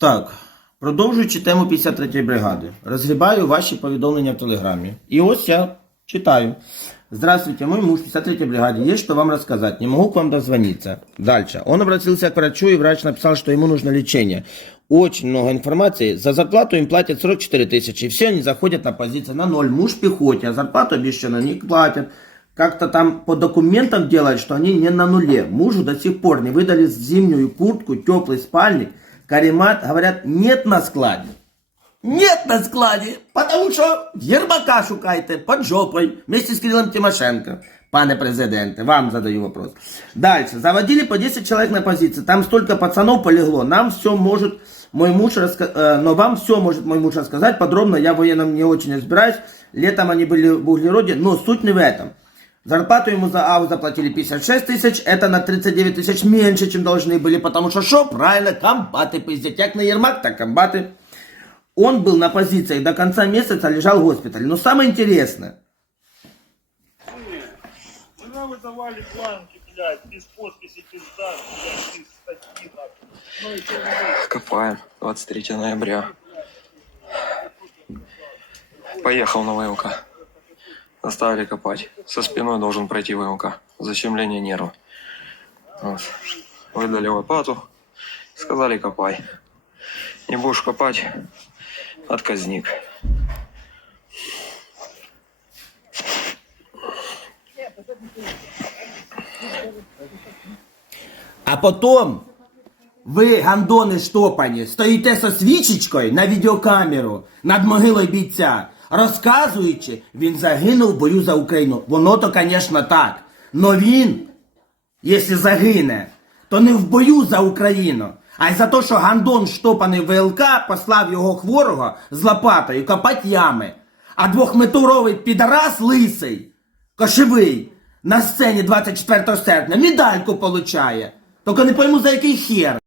Так, продовжуючи тему 53-ї бригади, розгрібаю ваші повідомлення в Телеграмі. І ось я читаю. Здравствуйте, мой муж в 53-й бригаде. Есть что вам рассказать. Не могу к вам дозвониться. Дальше. Он обратился к врачу, и врач написал, что ему нужно лечение. Очень много информации. За зарплату им платят 44 тысячи. И все они заходят на позиции на ноль. Муж в пехоте, а зарплату обещанно не платят. Как-то там по документам делают, что они не на нуле. Мужу до сих пор не выдали зимнюю куртку, теплый спальник. Каремат, говорят, нет на складе. Нет на складі, потому що Єрмака шукайте под жопой вместе с Кириллом Тимошенко. Пане президенте, вам задаю вопрос. Дальше. Заводили по 10 человек на позиции. Там столько пацанов полегло. Нам все может мой муж рассказать, но вам все может мой муж рассказать подробно. Я в военном не очень разбираюсь. Летом они были в углероде, но суть не в этом. Зарплату ему за АУ заплатили 56 тысяч, это на 39 тысяч меньше, чем должны были, потому что что? Правильно, комбаты пиздят. Как на Ермак, так комбаты. Он был на позиции до конца месяца, лежал в госпитале. Но самое интересное, Когда выдавали планки, блядь, без подписи пизда, блядь, без статьи, нахуй. Ну? Копаем. 23 ноября. Поехал на ВЛК. Заставили копать. Со спиной должен пройти ВЛК. Защемление нерва. Вот. Выдали лопату. Сказали копай. Не будешь копать, отказник. а потом ви, гандони штопані, стоїте со свічечкою на відеокамеру над могилою бійця, Розказуючи, він загинув в бою за Україну. Воно то, звісно, так. Но він, якщо загине, то не в бою за Україну, а й за те, що гандон штопаний ВЛК послав його хворого з лопатою копати ями. А двохметровий підарас лисий, кошевий, на сцені 24 серпня медальку получає. Тільки не пойму за який хер.